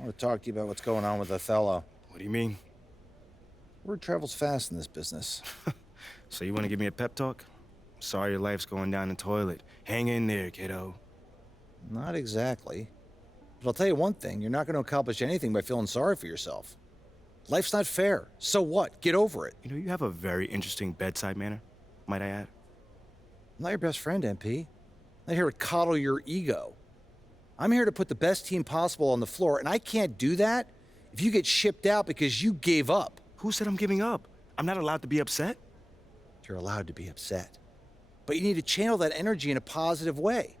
I want to talk to you about what's going on with Othello. What do you mean? Word travels fast in this business. So you want to give me a pep talk? Sorry your life's going down the toilet. Hang in there, kiddo. Not exactly. But I'll tell you one thing, you're not going to accomplish anything by feeling sorry for yourself. Life's not fair. So what? Get over it. You know, you have a very interesting bedside manner, might I add. I'm not your best friend, MP. I'm not here to coddle your ego. I'm here to put the best team possible on the floor, and I can't do that if you get shipped out because you gave up. Who said I'm giving up? I'm not allowed to be upset? You're allowed to be upset. But you need to channel that energy in a positive way.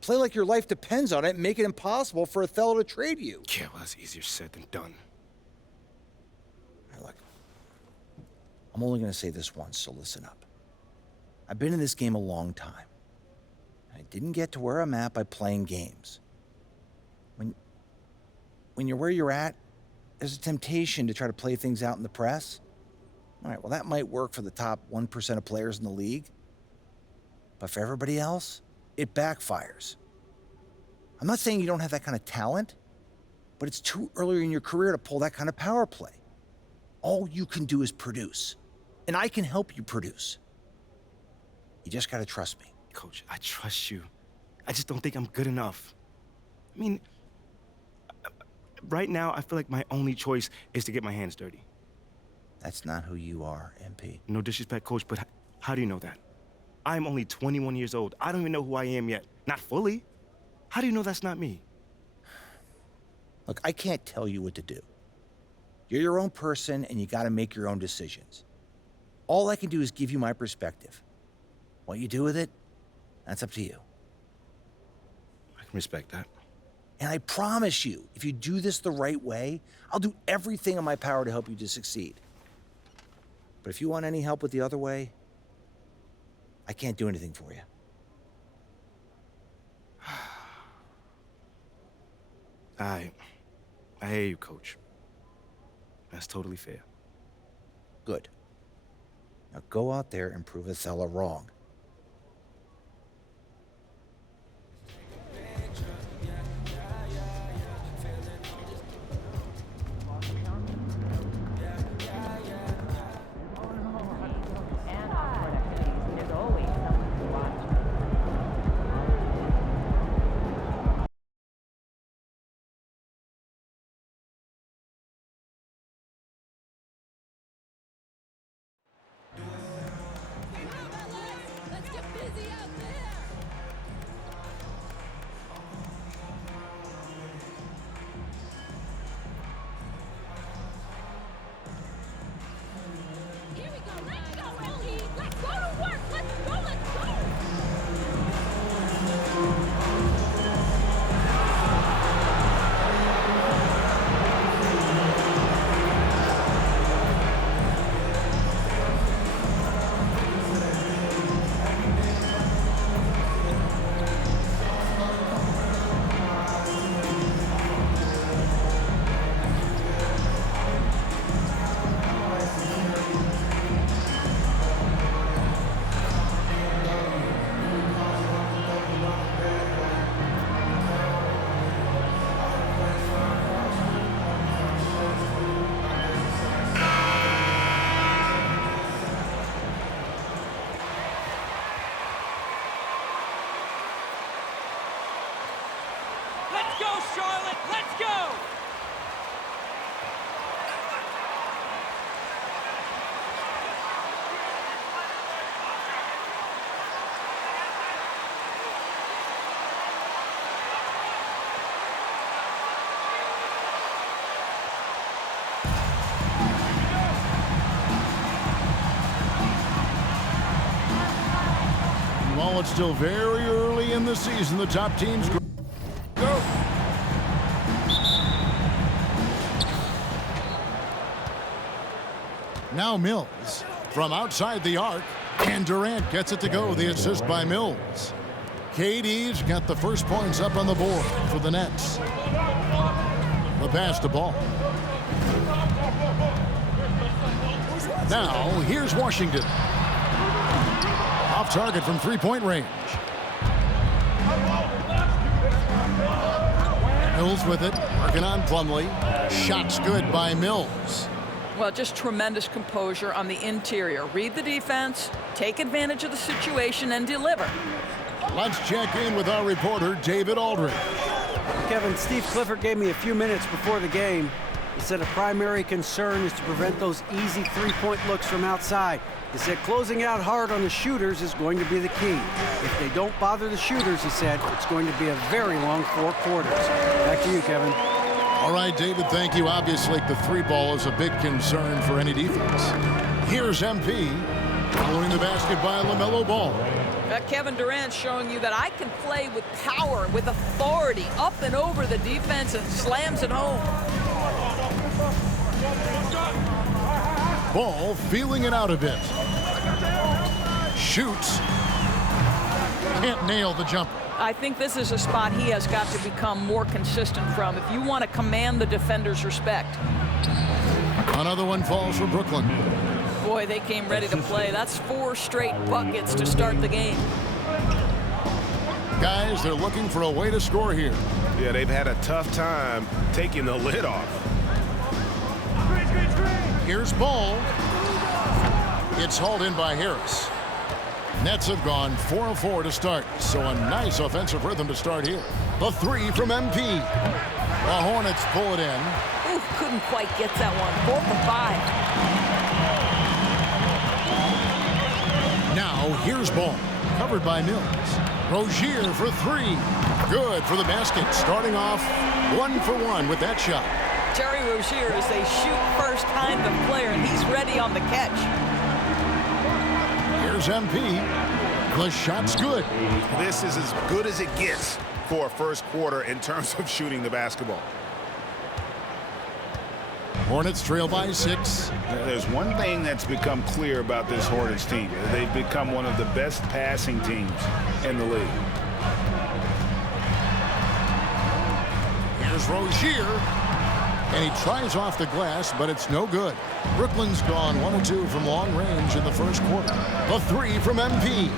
Play like your life depends on it and make it impossible for Othello to trade you. Yeah, well, that's easier said than done. Look, I'm only going to say this once, so listen up. I've been in this game a long time. I didn't get to where I'm at by playing games. When you're where you're at, there's a temptation to try to play things out in the press. All right, well, that might work for the top 1% of players in the league. But for everybody else, it backfires. I'm not saying you don't have that kind of talent, but it's too early in your career to pull that kind of power play. All you can do is produce, and I can help you produce. You just gotta trust me. Coach, I trust you. I just don't think I'm good enough. I mean, right now, I feel like my only choice is to get my hands dirty. That's not who you are, MP. No disrespect, Coach, but how do you know that? I'm only 21 years old. I don't even know who I am yet. Not fully. How do you know that's not me? Look, I can't tell you what to do. You're your own person, and you gotta make your own decisions. All I can do is give you my perspective. What you do with it, that's up to you. I can respect that. And I promise you, if you do this the right way, I'll do everything in my power to help you to succeed. But if you want any help with the other way, I can't do anything for you. I hear you, Coach. That's totally fair. Good. Now go out there and prove Othello wrong. Let's go, Charlotte! Let's go! While it's still very early in the season, the top teams go. Now Mills from outside the arc, and Durant gets it to go. The assist by Mills. KD's got the first points up on the board for the Nets. The pass to Ball. Now here's Washington. Off target from three-point range. Mills with it, working on Plumlee. Shot's good by Mills. Well, just tremendous composure on the interior. Read the defense, take advantage of the situation, and deliver. Let's check in with our reporter, David Aldridge. Kevin, Steve Clifford gave me a few minutes before the game. He said a primary concern is to prevent those easy three-point looks from outside. He said closing out hard on the shooters is going to be the key. If they don't bother the shooters, he said, it's going to be a very long 4 quarters. Back to you, Kevin. All right, David, thank you. Obviously, the three ball is a big concern for any defense. Here's MP, following the basket by LaMelo Ball. Kevin Durant showing you that I can play with power, with authority, up and over the defense and slams it home. Ball feeling it out a bit. Shoots. Can't nail the jumper. I think this is a spot he has got to become more consistent from if you want to command the defender's respect. Another one falls for Brooklyn. Boy, they came ready to play. That's 4 straight buckets to start the game. Guys, they're looking for a way to score here. Yeah, they've had a tough time taking the lid off. Here's Ball. It's hauled in by Harris. Nets have gone 4 of 4 to start, so a nice offensive rhythm to start here. The three from MP. The Hornets pull it in. Ooh, couldn't quite get that one. 4 for 5. Now here's Ball, covered by Mills. Rozier for 3. Good for the basket, starting off 1 for 1 with that shot. Terry Rozier is a shoot-first kind of player, and he's ready on the catch. Here's MP. The shot's good. This is as good as it gets for a first quarter in terms of shooting the basketball. Hornets trail by 6. There's one thing that's become clear about this Hornets team. They've become one of the best passing teams in the league. Here's Rozier. And he tries off the glass, but it's no good. Brooklyn's gone 1 of 2 from long range in the first quarter. The 3 from MP.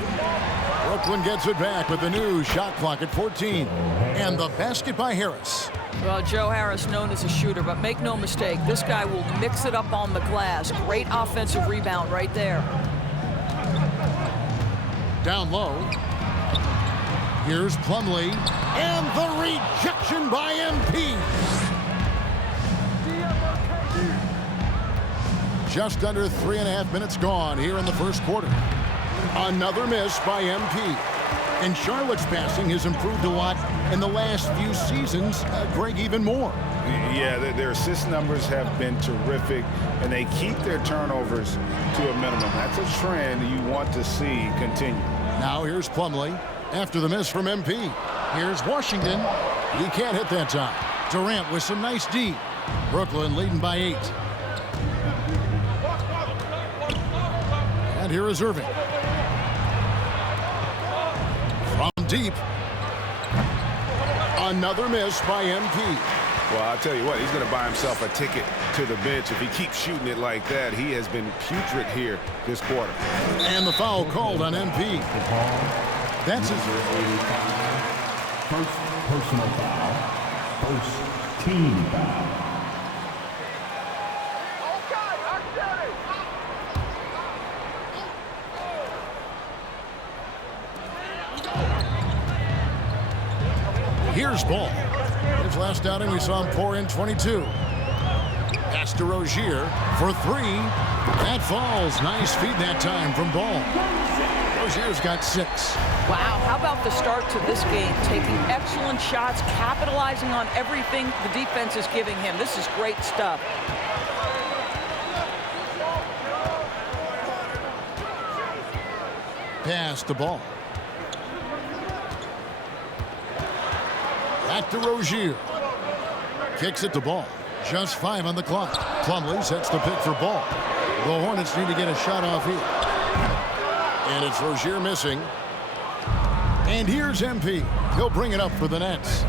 Brooklyn gets it back with the new shot clock at 14. And the basket by Harris. Well, Joe Harris known as a shooter, but make no mistake, this guy will mix it up on the glass. Great offensive rebound right there. Down low. Here's Plumlee. And the rejection by MP. Just under 3.5 minutes gone here in the first quarter. Another miss by MP. And Charlotte's passing has improved a lot in the last few seasons. Greg, even more. Yeah, their assist numbers have been terrific, and they keep their turnovers to a minimum. That's a trend you want to see continue. Now here's Plumlee after the miss from MP. Here's Washington. He can't hit that time. Durant with some nice D. Brooklyn leading by 8. And here is Irving. From deep. Another miss by MP. Well, I'll tell you what, he's going to buy himself a ticket to the bench. If he keeps shooting it like that, he has been putrid here this quarter. And the foul called on MP. That's his first personal foul, first team foul. Here's Ball. His last outing, we saw him pour in 22. Pass to Rozier for 3. That falls. Nice feed that time from Ball. Rozier's got 6. Wow, how about the start to this game? Taking excellent shots, capitalizing on everything the defense is giving him. This is great stuff. Pass the Ball. Back to Rozier. Kicks it to Ball. Just 5 on the clock. Plumlee sets the pick for Ball. The Hornets need to get a shot off here. And it's Rozier missing. And here's MP. He'll bring it up for the Nets.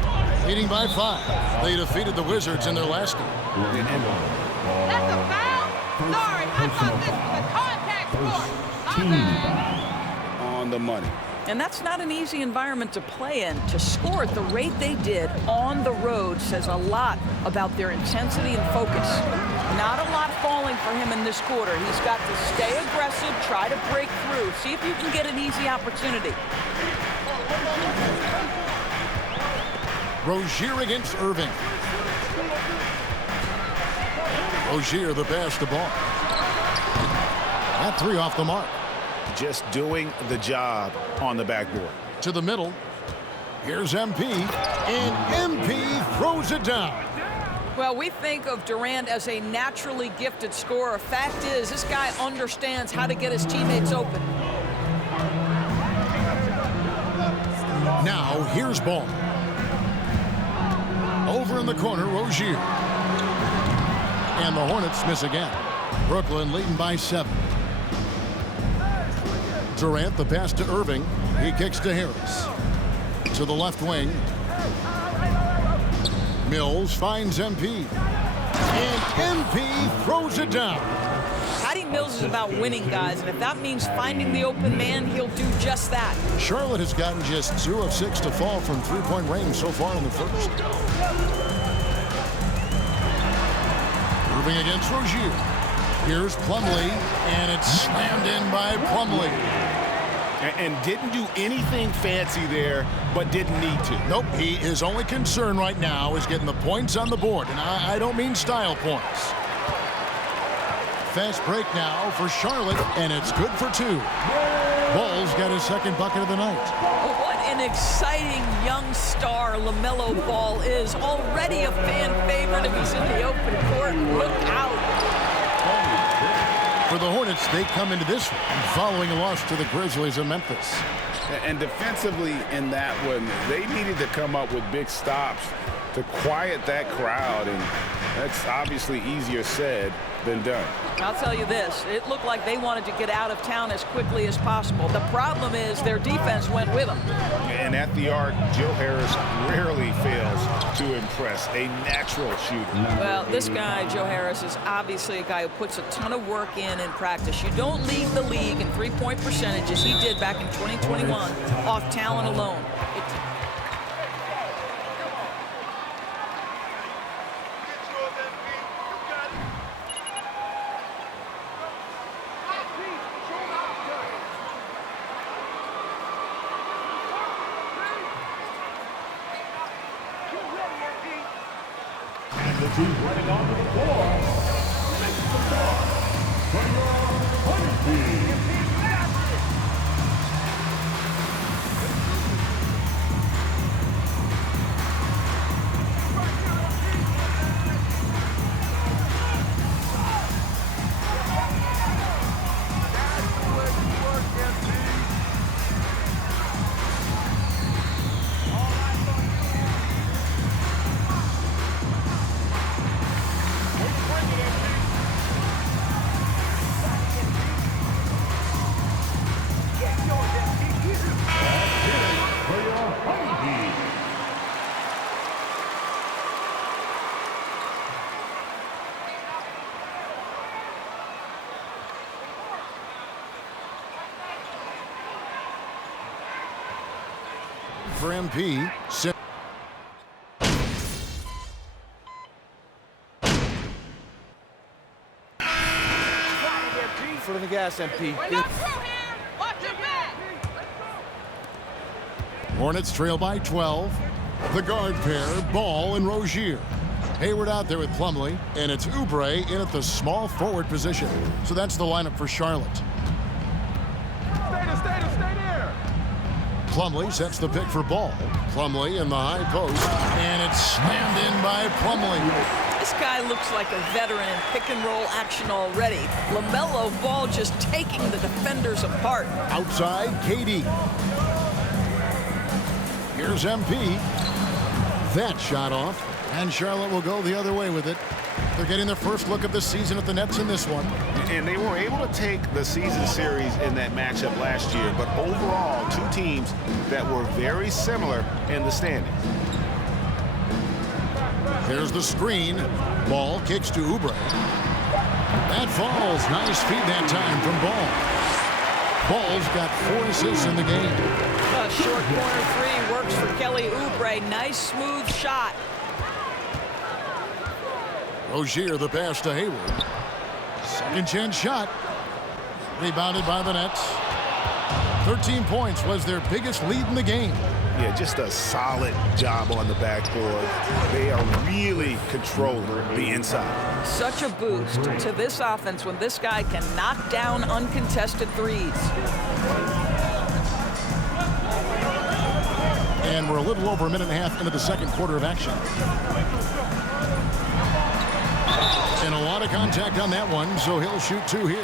Leading by 5. They defeated the Wizards in their last game. That's a foul? Sorry, I thought this was a contact sport. First team foul. On the money. And that's not an easy environment to play in. To score at the rate they did on the road says a lot about their intensity and focus. Not a lot falling for him in this quarter. He's got to stay aggressive, try to break through, see if you can get an easy opportunity. Rozier against Irving. Rozier the pass to Ball. That three off the mark. Just doing the job on the backboard. To the middle. Here's MP. And MP throws it down. Well, we think of Durant as a naturally gifted scorer. Fact is, this guy understands how to get his teammates open. Now, here's Ball. Over in the corner, Rozier. And the Hornets miss again. Brooklyn leading by 7. Durant, the pass to Irving. He kicks to Harris. To the left wing. Mills finds MP. And MP throws it down. Patty Mills is about winning, guys, and if that means finding the open man, he'll do just that. Charlotte has gotten just 2 of 6 to fall from three-point range so far in the first. Irving against Rozier. Here's Plumlee, and it's slammed in by Plumlee. And didn't do anything fancy there, but didn't need to. Nope, his only concern right now is getting the points on the board, and I don't mean style points. Fast break now for Charlotte, and it's good for 2. Ball's got his second bucket of the night. What an exciting young star LaMelo Ball is. Already a fan favorite if he's in the open court. Look out. For the Hornets, they come into this one following a loss to the Grizzlies of Memphis. And defensively in that one, they needed to come up with big stops to quiet that crowd, and that's obviously easier said than done. I'll tell you this, it looked like they wanted to get out of town as quickly as possible. The problem is their defense went with them. And at the arc, Joe Harris rarely fails to impress. A natural shooter. Well, this guy, Joe Harris, is obviously a guy who puts a ton of work in practice. You don't lead the league in three-point percentage as he did back in 2021 off talent alone. The team running onto the floor. Mr. Ball from your Hornet team. For MP, Foot on the gas, MP. Hornets trail by 12. The guard pair, Ball and Rozier. Hayward out there with Plumlee, and it's Oubre in at the small forward position. So that's the lineup for Charlotte. Stay there. Plumlee sets the pick for Ball. Plumlee in the high post, and it's slammed in by Plumlee. This guy looks like a veteran in pick-and-roll action already. LaMelo Ball just taking the defenders apart. Outside, KD. Here's MP. That shot off, and Charlotte will go the other way with it. They're getting their first look of the season at the Nets in this one. And they were able to take the season series in that matchup last year, but overall, 2 teams that were very similar in the standings. Here's the screen. Ball kicks to Oubre. That falls. Nice feed that time from Ball. Ball's got 4 assists in the game. A short corner three works for Kelly Oubre. Nice, smooth shot. Rozier, the pass to Hayward. Second chance shot. Rebounded by the Nets. 13 points was their biggest lead in the game. Yeah, just a solid job on the backboard. They are really controlling the inside. Such a boost to this offense when this guy can knock down uncontested threes. And we're a little over a minute and a half into the second quarter of action. And a lot of contact on that one, so he'll shoot 2 here.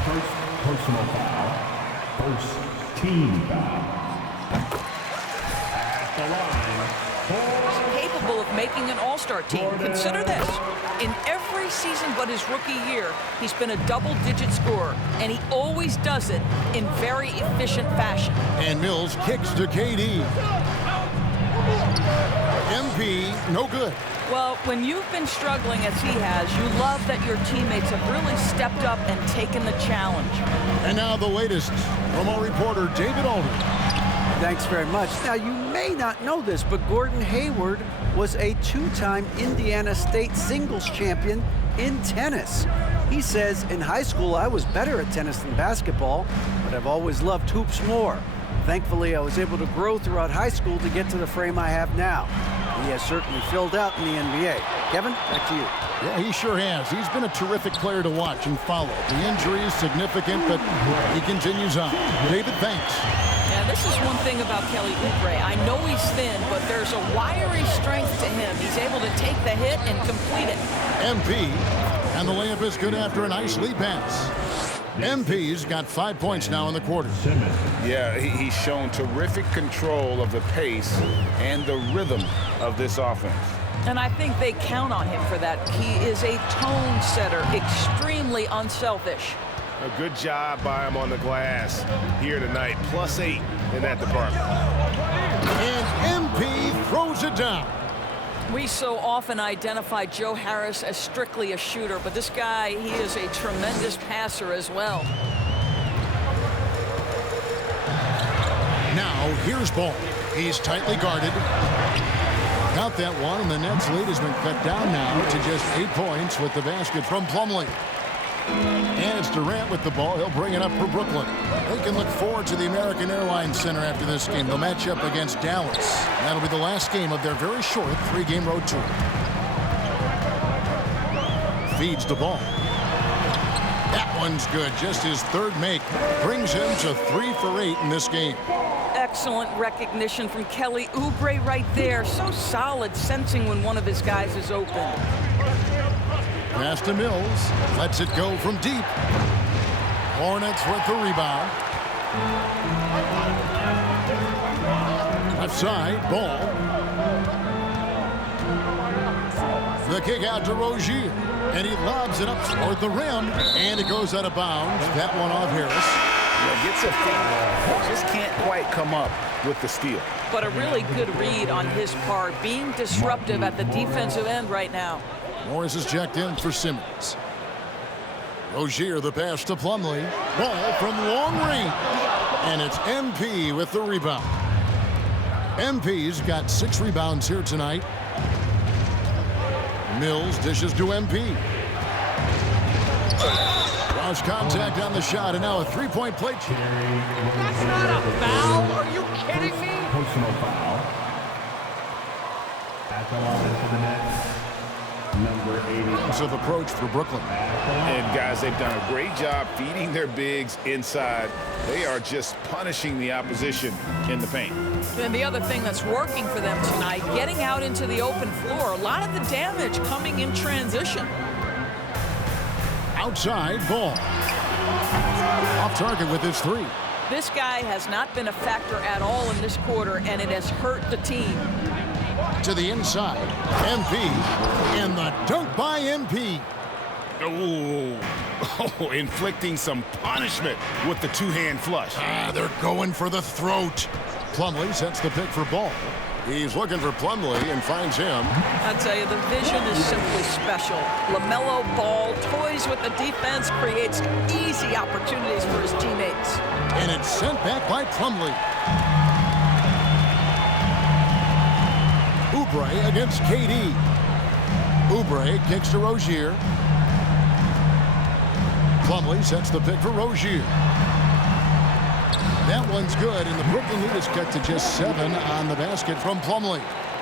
First personal foul. First team foul. At the line. Capable of making an all-star team. Consider this. In every season but his rookie year, he's been a double-digit scorer, and he always does it in very efficient fashion. And Mills kicks to KD. MP, no good. Well, when you've been struggling as he has, you love that your teammates have really stepped up and taken the challenge. And now the latest from our reporter, David Alden. Thanks very much. Now, you may not know this, but Gordon Hayward was a 2-time Indiana State singles champion in tennis. He says, in high school, I was better at tennis than basketball, but I've always loved hoops more. Thankfully, I was able to grow throughout high school to get to the frame I have now. He has certainly filled out in the NBA. Kevin, back to you. Yeah, he sure has. He's been a terrific player to watch and follow. The injury is significant, but he continues on. David, thanks. Yeah, this is one thing about Kelly Oubre. I know he's thin, but there's a wiry strength to him. He's able to take the hit and complete it. MP, and the layup is good after a nice lead pass. MP's got 5 points now in the quarter. Yeah, he's shown terrific control of the pace and the rhythm of this offense. And I think they count on him for that. He is a tone setter, extremely unselfish. A good job by him on the glass here tonight. +8 in that department. And MP throws it down. We so often identify Joe Harris as strictly a shooter, but this guy, he is a tremendous passer as well. Now, here's Ball. He's tightly guarded. Got that one, and the Nets' lead has been cut down now to just 8 points with the basket from Plumlee. And it's Durant with the ball. He'll bring it up for Brooklyn. They can look forward to the American Airlines Center after this game. They'll match up against Dallas. That'll be the last game of their very short 3-game road tour. Feeds the ball. That one's good. Just his third make. Brings him to 3 for 8 in this game. Excellent recognition from Kelly Oubre right there. So solid, sensing when one of his guys is open. Pass to Mills. Lets it go from deep. Hornets with the rebound. Left side, Ball. The kick out to Rozier. And he lobs it up toward the rim. And it goes out of bounds. That one off Harris. Yeah, gets a feed. Just can't quite come up with the steal. But a really good read on his part, being disruptive at the defensive end right now. Morris is checked in for Simmons. Rozier, the pass to Plumlee. Ball from long range. And it's MP with the rebound. MP's got 6 rebounds here tonight. Mills dishes to MP. Lost contact on the shot, and now a 3-point play. That's not a foul. Are you kidding me? Personal foul. At the line for the Nets. Number 80. Of approach for Brooklyn. And guys, they've done a great job feeding their bigs inside. They are just punishing the opposition in the paint. And the other thing that's working for them tonight, getting out into the open floor. A lot of the damage coming in transition. Outside, Ball. Off target with his 3. This guy has not been a factor at all in this quarter, and it has hurt the team. To the inside, MP, and the dunk by MP. Oh, inflicting some punishment with the 2-hand flush. They're going for the throat. Plumlee sets the pick for Ball. He's looking for Plumlee and finds him. I tell you, the vision is simply special. LaMelo Ball toys with the defense, creates easy opportunities for his teammates. And it's sent back by Plumlee. Oubre against KD. Oubre kicks to Rozier. Plumlee sets the pick for Rozier. That one's good, and the Brooklyn lead is cut to just 7 on the basket from Plumlee.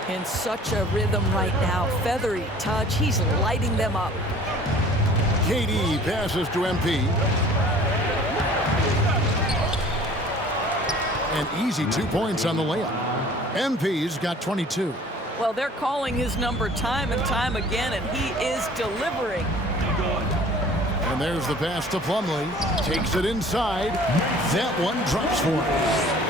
In such a rhythm right now. Feathery touch. He's lighting them up. KD passes to MP. An easy 2 points on the layup. MP's got 22. Well, they're calling his number time and time again, and he is delivering. And there's the pass to Plumlee. Takes it inside. That one drops for him.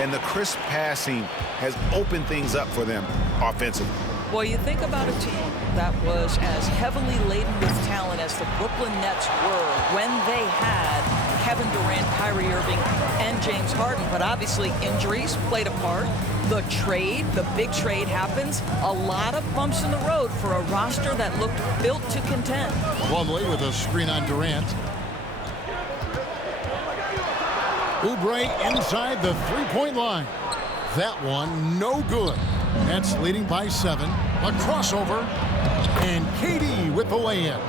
And the crisp passing has opened things up for them offensively. Well, you think about a team that was as heavily laden with talent as the Brooklyn Nets were when they had Kevin Durant, Kyrie Irving, and James Harden. But obviously injuries played a part. The trade, the big trade happens. A lot of bumps in the road for a roster that looked built to contend. Plumlee with a screen on Durant. Oubre inside the three-point line. That one no good. Nets leading by 7. A crossover. And KD with the lay-in.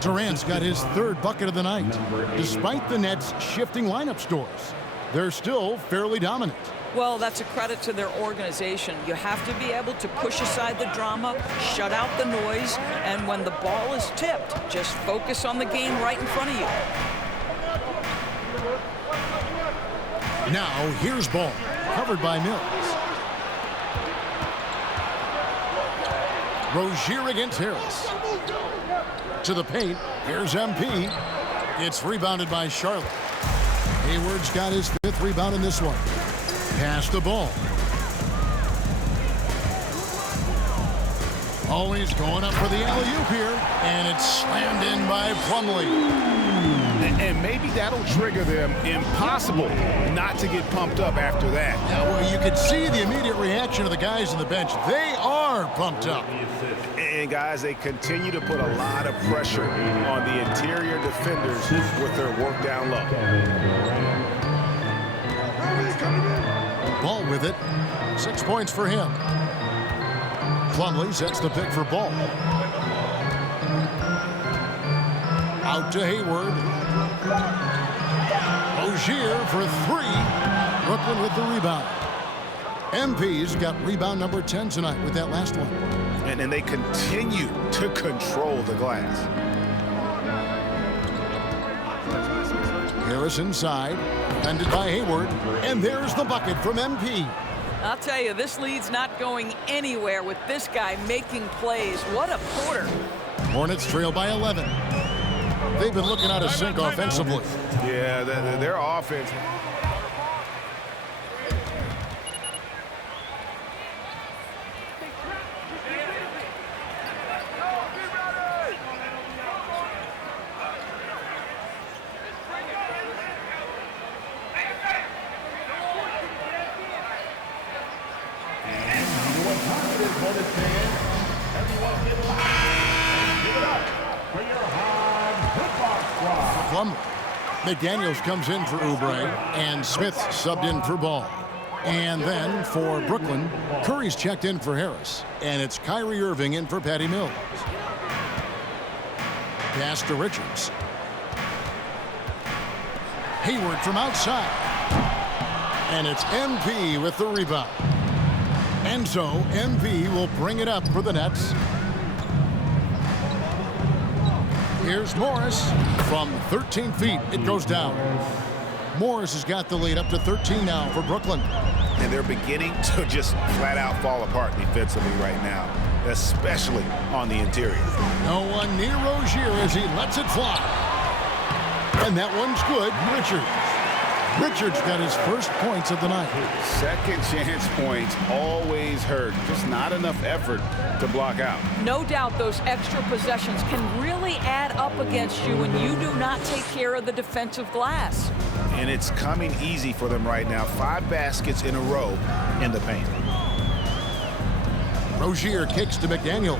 Durant's got his 3rd bucket of the night. Despite the Nets shifting lineup scores, they're still fairly dominant. Well, that's a credit to their organization. You have to be able to push aside the drama, shut out the noise, and when the ball is tipped, just focus on the game right in front of you. Now, here's Ball, covered by Mills. Rozier against Harris. To the paint, here's MP. It's rebounded by Charlotte. Hayward's got his 5th rebound in this one. Pass the ball. Always going up for the alley-oop here, and it's slammed in by Plumlee. And maybe that'll trigger them. Impossible not to get pumped up after that. Yeah, well, you could see the immediate reaction of the guys on the bench. They are pumped up. And guys, they continue to put a lot of pressure on the interior defenders with their work down low. Ball with it. 6 points for him. Plumlee sets the pick for Ball. Out to Hayward. Rozier for 3. Brooklyn with the rebound. MP's got rebound number 10 tonight with that last one. And they continue to control the glass. Harris inside, defended by Hayward, and there's the bucket from MP. I'll tell you, this lead's not going anywhere with this guy making plays. What a quarter. Hornets trail by 11. They've been looking out of sync offensively. Yeah, their offense. McDaniels comes in for Oubre, and Smith subbed in for Ball. And then for Brooklyn, Curry's checked in for Harris, and it's Kyrie Irving in for Patty Mills. Pass to Richards. Hayward from outside. And it's MP with the rebound. And so MP will bring it up for the Nets. Here's Morris from 13 feet. It goes down. Morris has got the lead up to 13 now for Brooklyn. And they're beginning to just flat out fall apart defensively right now, especially on the interior. No one near Rozier as he lets it fly. And that one's good. Richards got his first points of the night. Second chance points always hurt. Just not enough effort to block out. No doubt those extra possessions can really add up against you when you do not take care of the defensive glass. And it's coming easy for them right now. 5 baskets in a row in the paint. Rozier kicks to McDaniels.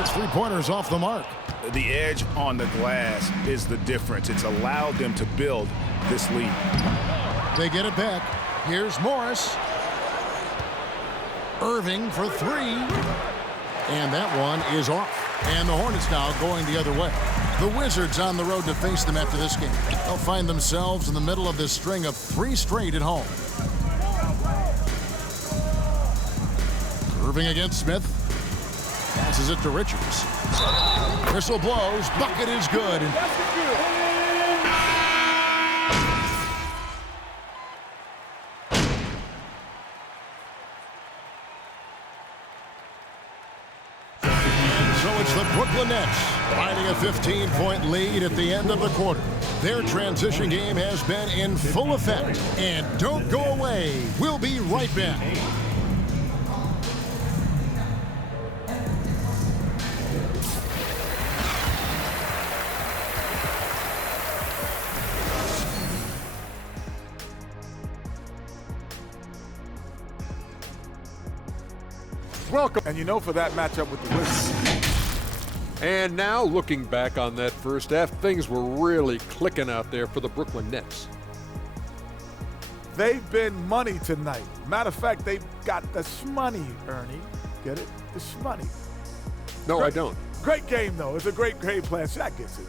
It's 3-pointers off the mark. The edge on the glass is the difference. It's allowed them to build this lead. They get it back. Here's Morris. Irving for 3. And that one is off. And the Hornets now going the other way. The Wizards on the road to face them after this game. They'll find themselves in the middle of this string of 3 straight at home. Irving against Smith. Passes it to Richards. Whistle blows. Bucket is good. So it's the Brooklyn Nets finding a 15-point lead at the end of the quarter. Their transition game has been in full effect. And don't go away. We'll be right back. Welcome. And you know, for that matchup with the Wizards. And now, looking back on that first half, things were really clicking out there for the Brooklyn Nets. They've been money tonight. Matter of fact, they've got the shmoney, Ernie. Get it? The shmoney. No, great, I don't. Great game, though. It's a great game plan. Shaq gets it.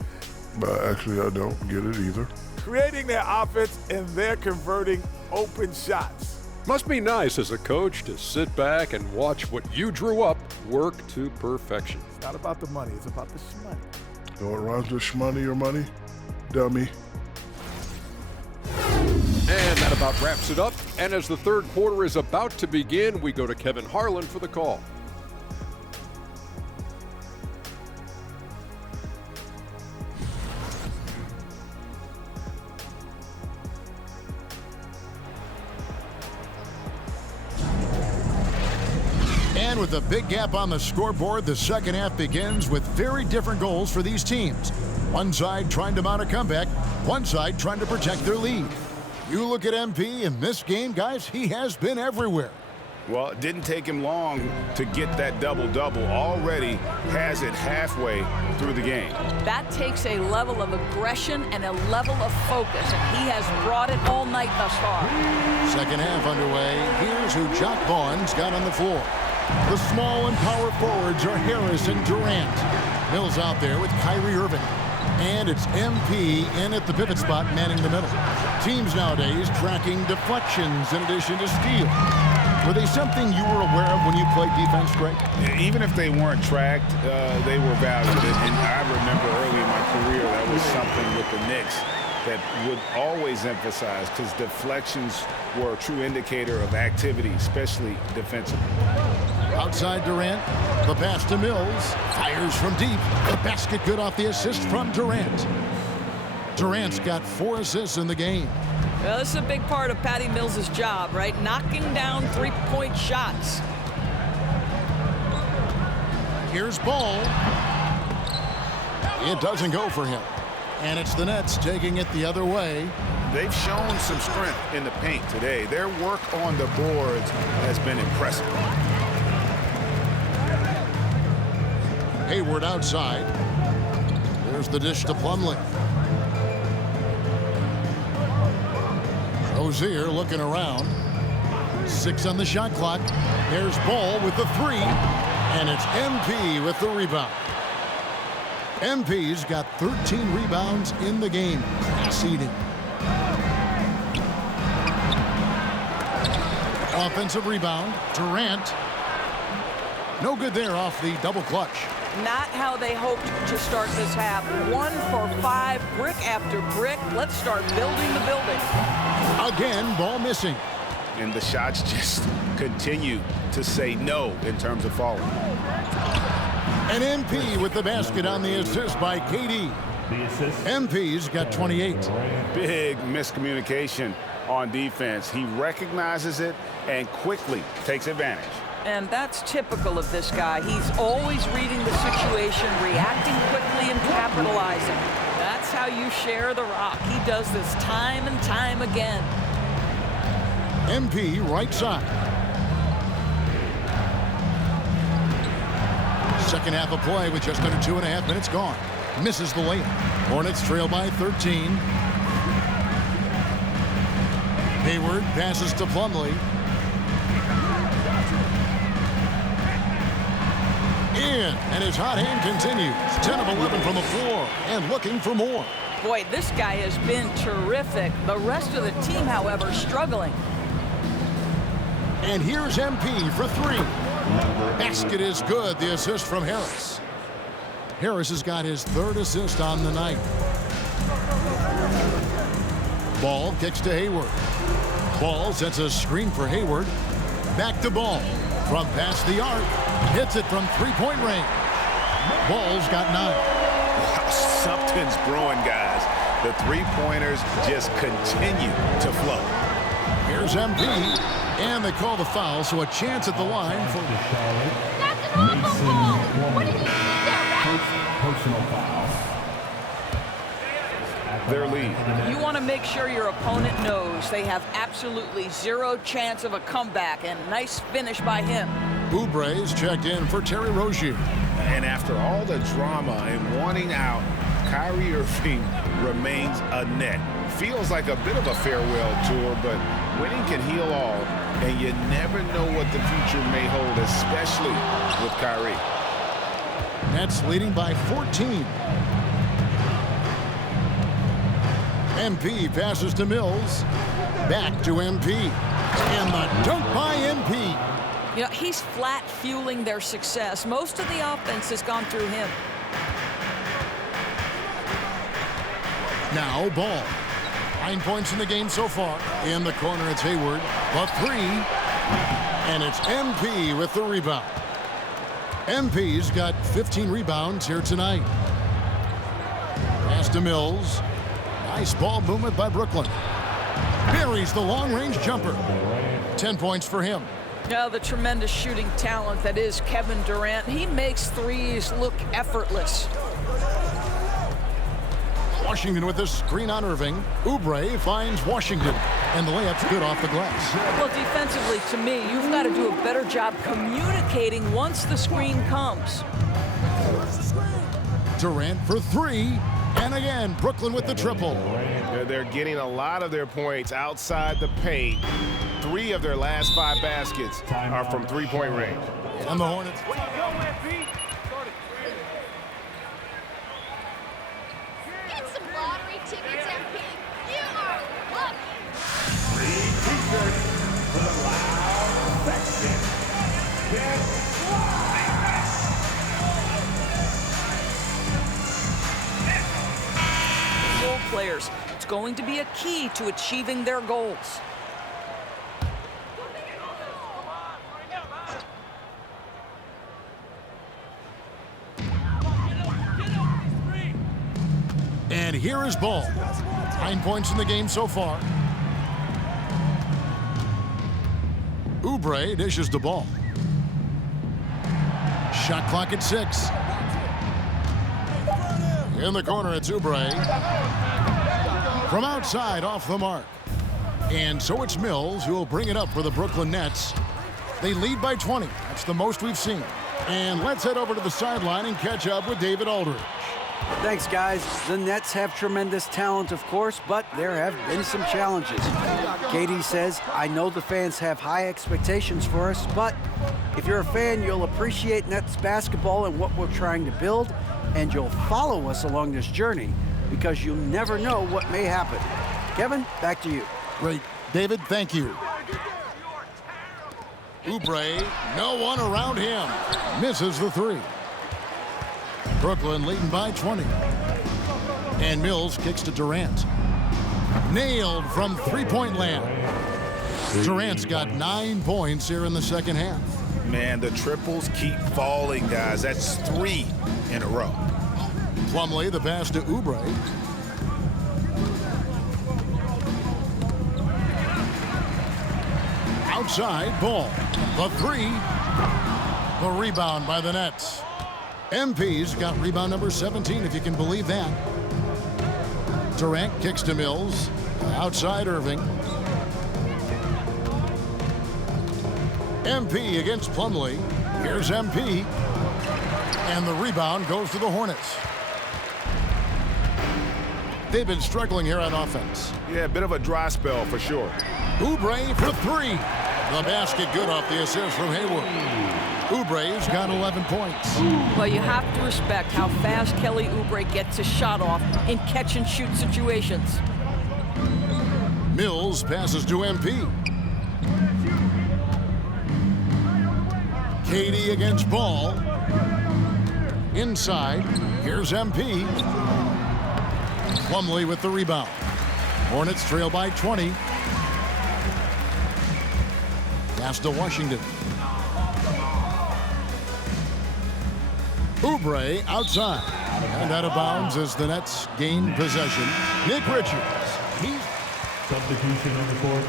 But actually, I don't get it either. Creating their offense, and they're converting open shots. Must be nice as a coach to sit back and watch what you drew up work to perfection. It's not about the money. It's about the shmoney. So it rhymes with shmoney or money? Dummy. And that about wraps it up. And as the third quarter is about to begin, we go to Kevin Harlan for the call. And with a big gap on the scoreboard, the second half begins with very different goals for these teams. One side trying to mount a comeback, one side trying to protect their lead. You look at MP in this game, guys, he has been everywhere. Well, it didn't take him long to get that double-double. Already has it halfway through the game. That takes a level of aggression and a level of focus, and he has brought it all night thus far. Second half underway. Here's who Jock Vaughn's got on the floor. The small and power forwards are Harris and Durant. Mills out there with Kyrie Irving. And it's MP in at the pivot spot, manning the middle. Teams nowadays tracking deflections in addition to steals. Were they something you were aware of when you played defense, Greg? Even if they weren't tracked, they were valued. And I remember early in my career, that was something with the Knicks that would always emphasize, because deflections were a true indicator of activity, especially defensively. Outside Durant, the pass to Mills, fires from deep. The basket good off the assist from Durant. Durant's got 4 assists in the game. Well, this is a big part of Patty Mills' job, right? Knocking down three-point shots. Here's Ball. It doesn't go for him. And it's the Nets taking it the other way. They've shown some strength in the paint today. Their work on the boards has been impressive. Hayward outside. There's the dish to Plumlee. Rozier looking around. 6 on the shot clock. There's Ball with the 3. And it's MP with the rebound. MP's got 13 rebounds in the game. Seeding. Offensive rebound. Durant. No good there off the double clutch. Not how they hoped to start this half. 1 for 5, brick after brick. Let's start building the building. Again, Ball missing. And the shots just continue to say no in terms of falling. And MP with the basket on the assist by KD. MP's got 28. Big miscommunication on defense. He recognizes it and quickly takes advantage. And that's typical of this guy. He's always reading the situation, reacting quickly, and capitalizing. That's how you share the rock. He does this time and time again. MP right side. Second half of play with just under 2.5 minutes gone. Misses the layup. Hornets trail by 13. Hayward passes to Plumlee. In, and his hot hand continues. 10 of 11 from the floor and looking for more. Boy, this guy has been terrific. The rest of the team, however, struggling. And here's MP for three. Basket is good. The assist from Harris. Harris has got his third assist on the night. Ball kicks to Hayward. Ball sets a screen for Hayward. Back to Ball. From past the arc. Hits it from three-point range. Ball's got 9. Wow, something's brewing, guys. The three-pointers just continue to flow. Here's MP. And they call the foul, so a chance at the line for... That's an awful call! What did you do there, Personal foul. Their lead. You want to make sure your opponent knows they have absolutely zero chance of a comeback, and nice finish by him. Oubre's checked in for Terry Rozier. And after all the drama and wanting out, Kyrie Irving remains a net. Feels like a bit of a farewell tour, but winning can heal all, and you never know what the future may hold, especially with Kyrie. Nets leading by 14. MP passes to Mills. Back to MP. And the dunk by MP. You know, he's flat fueling their success. Most of the offense has gone through him. Now Ball. 9 points in the game so far. In the corner, it's Hayward. A three. And it's MP with the rebound. MP's got 15 rebounds here tonight. Pass to Mills. Nice ball movement by Brooklyn. Buries the long-range jumper. 10 points for him. Now the tremendous shooting talent that is Kevin Durant. He makes threes look effortless. Washington with the screen on Irving. Oubre finds Washington. And the layup's good off the glass. Well, defensively, to me, you've got to do a better job communicating once the screen comes. Durant for three. And again, Brooklyn with the triple. They're getting a lot of their points outside the paint. 3 of their last 5 baskets are from three-point range. And the Hornets. Get some lottery tickets, MP. You are lucky. Free t-shirts for the loud section. Get Role players, it's going to be a key to achieving their goals. And here is Ball. 9 points in the game so far. Oubre dishes the ball. Shot clock at 6. In the corner, it's Oubre. From outside, off the mark. And so it's Mills who will bring it up for the Brooklyn Nets. They lead by 20. That's the most we've seen. And let's head over to the sideline and catch up with David Aldridge. Thanks, guys. The Nets have tremendous talent, of course, but there have been some challenges. KD says, I know the fans have high expectations for us, but if you're a fan, you'll appreciate Nets basketball and what we're trying to build, and you'll follow us along this journey because you never know what may happen. Kevin, back to you. Great. David, thank you. Oubre, no one around him. Misses the three. Brooklyn leading by 20. And Mills kicks to Durant. Nailed from three-point land. Durant's got 9 points here in the second half. Man, the triples keep falling, guys. That's 3 in a row. Plumlee, the pass to Oubre. Outside, Ball. The three. The rebound by the Nets. MP's got rebound number 17, if you can believe that. Durant kicks to Mills. Outside, Irving. MP against Plumlee. Here's MP. And the rebound goes to the Hornets. They've been struggling here on offense. Yeah, a bit of a dry spell for sure. Oubre for three. The basket good off the assist from Hayward. Oubre's got 11 points. Well, you have to respect how fast Kelly Oubre gets his shot off in catch-and-shoot situations. Mills passes to MP. Katie against Ball. Inside, here's MP. Plumlee with the rebound. Hornets trail by 20. Pass to Washington. Oubre outside. And out of bounds as the Nets gain possession. Nick Richards. Substitution on the court.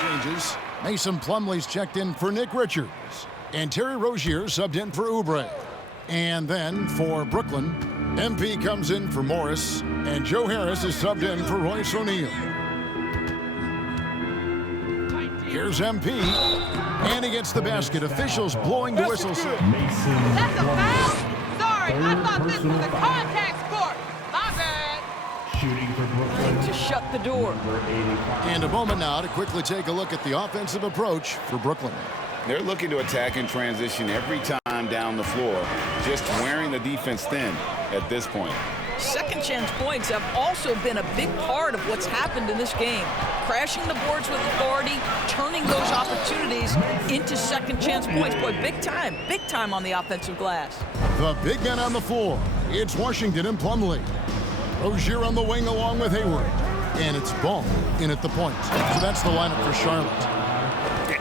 Changes. Mason Plumlee's checked in for Nick Richards. And Terry Rozier subbed in for Oubre. And then for Brooklyn, MP comes in for Morris. And Joe Harris is subbed in for Royce O'Neal. Here's MP. And he gets the basket. Officials blowing the whistle. That's a foul? Sorry, I thought this was a contact sport. My bad. Shooting for Brooklyn. To shut the door. And a moment now to quickly take a look at the offensive approach for Brooklyn. They're looking to attack in transition every time down the floor, just wearing the defense thin at this point. Second chance points have also been a big part of what's happened in this game. Crashing the boards with authority, turning those opportunities into second chance points. Boy, big time on the offensive glass. The big man on the floor. It's Washington and Plumlee. Rozier on the wing along with Hayward. And it's Ball in at the point. So that's the lineup for Charlotte.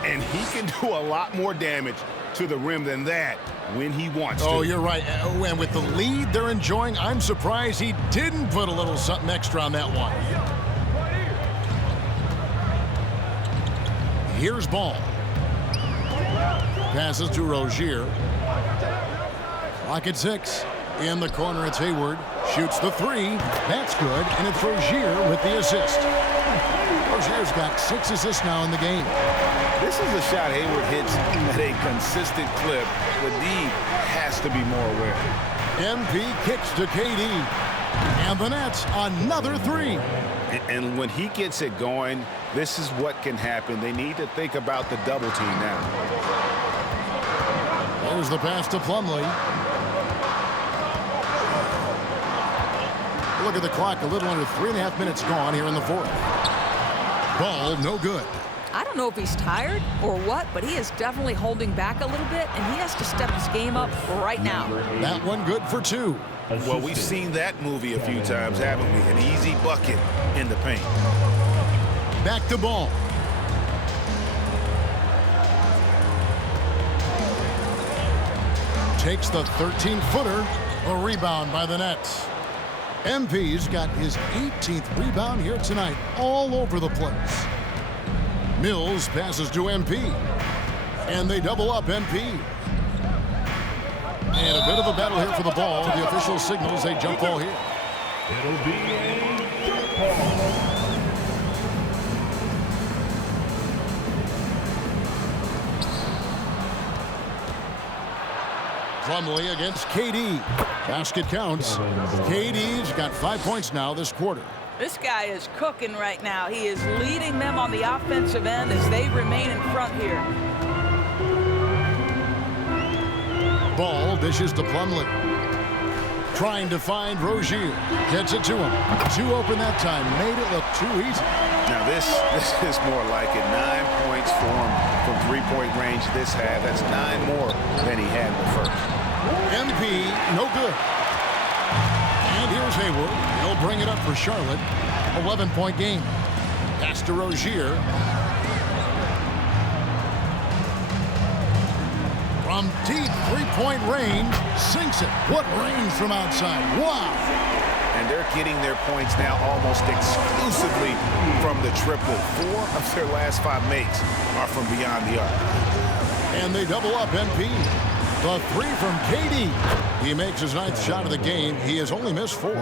And he can do a lot more damage to the rim than that when he wants to. Oh, you're right. And with the lead they're enjoying, I'm surprised he didn't put a little something extra on that one. Here's Ball. Passes to Rozier. Clock at 6. In the corner, it's Hayward. Shoots the three. That's good. And it's Rozier with the assist. Rozier's got 6 assists now in the game. This is a shot Hayward hits at a consistent clip. The D has to be more aware. MP kicks to KD. And the Nets, another three. And when he gets it going, this is what can happen. They need to think about the double team now. There's the pass to Plumlee. Look at the clock, a little under 3.5 minutes gone here in the fourth. Ball, no good. I don't know if he's tired or what, but he is definitely holding back a little bit, and he has to step his game up right now. That one good for 2. Well, we've seen that movie a few times, haven't we? An easy bucket in the paint. Back to Ball. Takes the 13-footer. A rebound by the Nets. MP's got his 18th rebound here tonight, all over the place. Mills passes to MP. And they double up MP. And a bit of a battle here for the ball. The official signals a jump ball here. It'll be a jump ball. Plumlee against KD. Basket counts. KD's got 5 points now this quarter. This guy is cooking right now. He is leading them on the offensive end as they remain in front here. Ball dishes to Plumlee. Trying to find Rozier. Gets it to him. 2 open that time. Made it look too easy. Now this is more like it. 9 points for him from three-point range this half. That's 9 more than he had in the first. MP, no good. And here's Hayward. He'll bring it up for Charlotte. 11-point game. Pass to Rozier. From deep three-point range, sinks it. What range from outside. Wow. And they're getting their points now almost exclusively from the triple. 4 of their last 5 makes are from beyond the arc. And they double up MP. The three from KD. He makes his 9th shot of the game. He has only missed 4.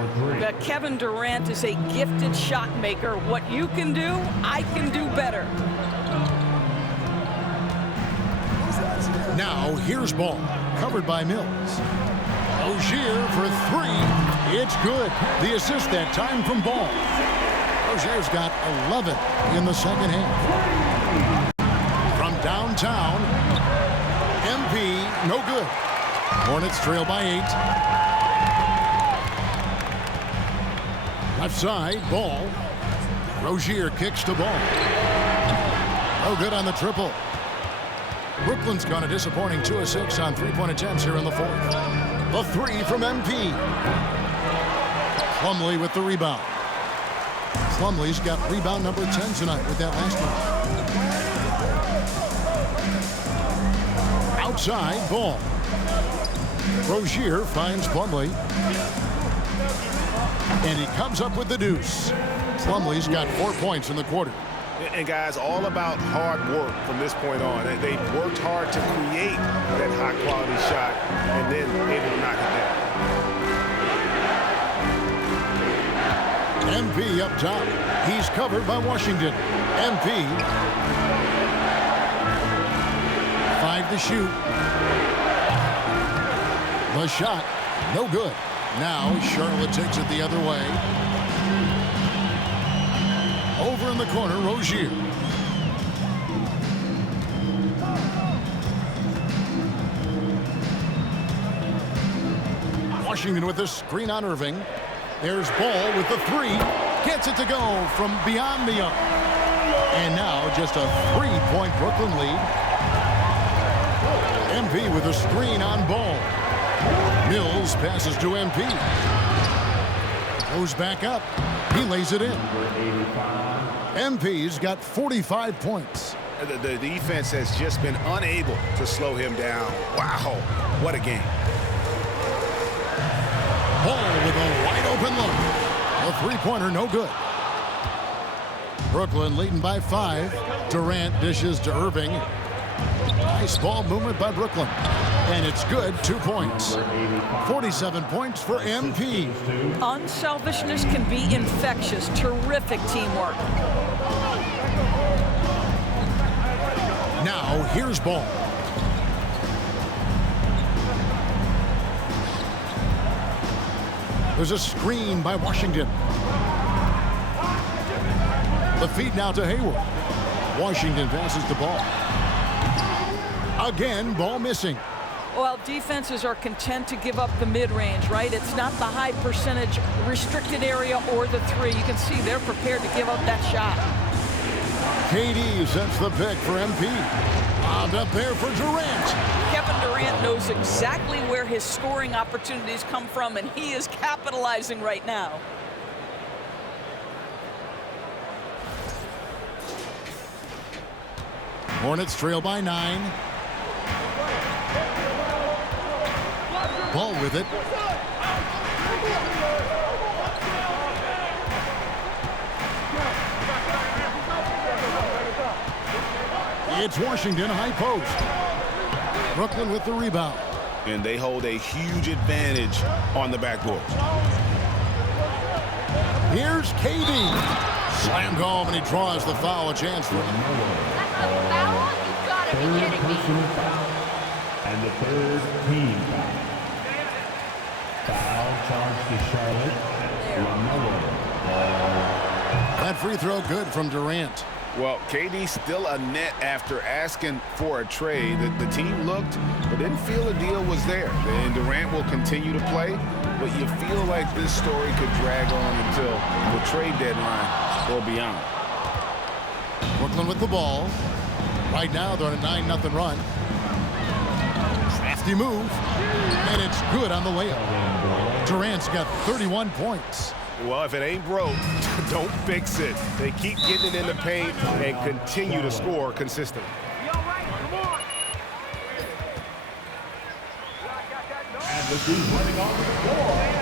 Kevin Durant is a gifted shot maker. What you can do, I can do better. Now here's ball. Covered by Mills. Rozier for 3. It's good. The assist that time from Ball. Rozier's got 11 in the second half. From downtown, MP, no good. Hornets trail by 8. Left side, Ball. Rozier kicks to Ball. No good on the triple. Brooklyn's gone a disappointing 2 of 6 on 3-point attempts here in the 4th. The 3 from MP. Plumlee with the rebound. Plumlee's got rebound number 10 tonight with that last one. Outside, Ball. Rozier finds Plumlee. And he comes up with the deuce. Plumlee's got 4 points in the quarter. And guys, all about hard work from this point on. They worked hard to create that high-quality shot and then able to knock it down. MP up top. He's covered by Washington. MP. 5 to shoot. The shot, no good. Now Charlotte takes it the other way. Over in the corner, Rozier. Washington with the screen on Irving. There's Ball with the 3. Gets it to go from beyond the arc. And now just a 3-point Brooklyn lead. MP with a screen on Ball. Mills passes to MP. Goes back up. He lays it in. MP's got 45 points. The defense has just been unable to slow him down. Wow, what a game. Ball with a wide open look. A 3-pointer, no good. Brooklyn leading by 5. Durant dishes to Irving. Nice ball movement by Brooklyn. And it's good, 2 points. 47 points for MP. Unselfishness can be infectious. Terrific teamwork. Now here's Ball. There's a screen by Washington. The feed now to Hayward. Washington passes the ball. Again, Ball missing. Well, defenses are content to give up the mid-range, right? It's not the high percentage restricted area or the 3. You can see they're prepared to give up that shot. KD sets the pick for MP. Bobbed up there for Durant. Kevin Durant knows exactly where his scoring opportunities come from, and he is capitalizing right now. Hornets trail by 9. Ball with it. It's Washington, high post. Brooklyn with the rebound. And they hold a huge advantage on the backboard. Here's KD. Slammed home, and he draws the foul. A chance for him. That's a foul? You gotta be kidding me. And the 3rd team foul. Foul charge to Charlotte. That free throw good from Durant. Well, KD still a net after asking for a trade. The team looked, but didn't feel a deal was there. And Durant will continue to play, but you feel like this story could drag on until the trade deadline or beyond. Brooklyn with the ball. Right now, they're on a 9-0 run. Crafty move, and it's good on the layup. Durant's got 31 points. Well, if it ain't broke, don't fix it. They keep getting it in the paint and continue to score consistently. And the team running onto the floor.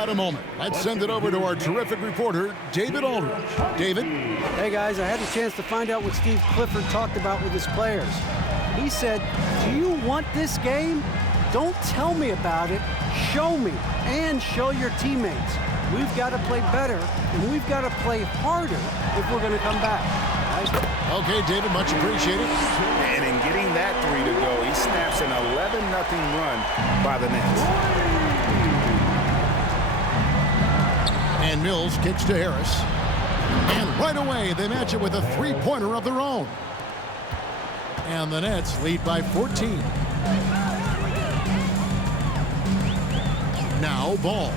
about a moment. Let's send it over to our terrific reporter, David Aldridge. David? Hey, guys, I had a chance to find out what Steve Clifford talked about with his players. He said, do you want this game? Don't tell me about it. Show me and show your teammates. We've got to play better, and we've got to play harder if we're going to come back. Okay, David, much appreciated. And in getting that 3 to go, he snaps an 11-0 run by the Nets. And Mills kicks to Harris. And right away, they match it with a three-pointer of their own. And the Nets lead by 14. Now Ball.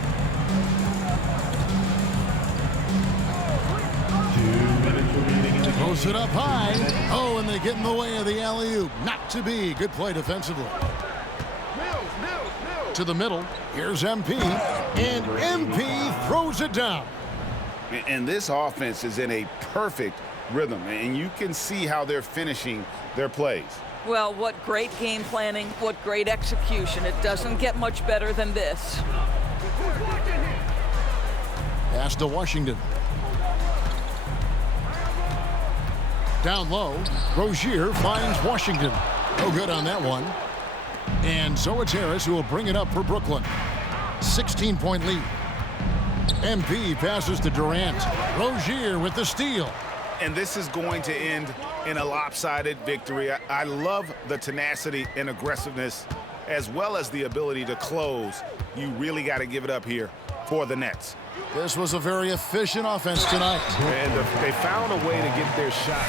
2 minutes remaining in the game. Throws it up high. Oh, and they get in the way of the alley-oop. Not to be. Good play defensively. To the middle. Here's MP. And MP throws it down. And this offense is in a perfect rhythm, and you can see how they're finishing their plays. Well, what great game planning, what great execution. It doesn't get much better than this. Pass to Washington. Down low, Rozier finds Washington. No good on that one. And so it's Harris who will bring it up for Brooklyn. 16-point lead. MP passes to Durant. Rozier with the steal. And this is going to end in a lopsided victory. I love the tenacity and aggressiveness, as well as the ability to close. You really got to give it up here for the Nets. This was a very efficient offense tonight. And they found a way to get their shot.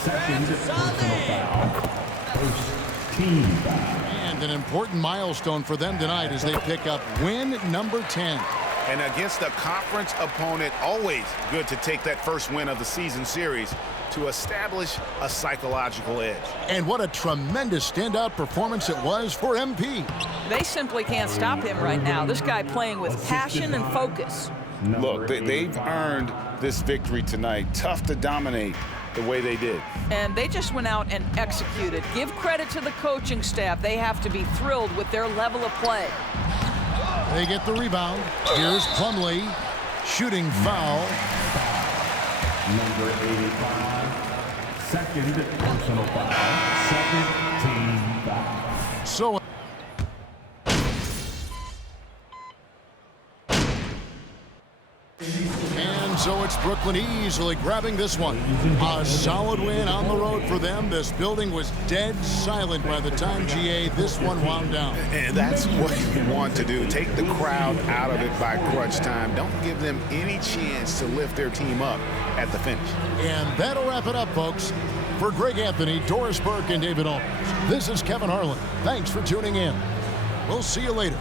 Second personal foul. First team foul. And an important milestone for them tonight as they pick up win number 10. And against a conference opponent, always good to take that first win of the season series to establish a psychological edge. And what a tremendous standout performance it was for MP. They simply can't stop him right now. This guy playing with passion and focus. Look, they've earned this victory tonight. Tough to dominate the way they did. And they just went out and executed. Give credit to the coaching staff. They have to be thrilled with their level of play. They get the rebound. Here's Plumlee. Shooting foul. Number 85. Second personal foul. Second team foul. So So it's Brooklyn easily grabbing this one. A solid win on the road for them. This building was dead silent by the time, GA, this one wound down. And that's what you want to do. Take the crowd out of it by crunch time. Don't give them any chance to lift their team up at the finish. And that'll wrap it up, folks. For Greg Anthony, Doris Burke, and David Aldridge, this is Kevin Harlan. Thanks for tuning in. We'll see you later.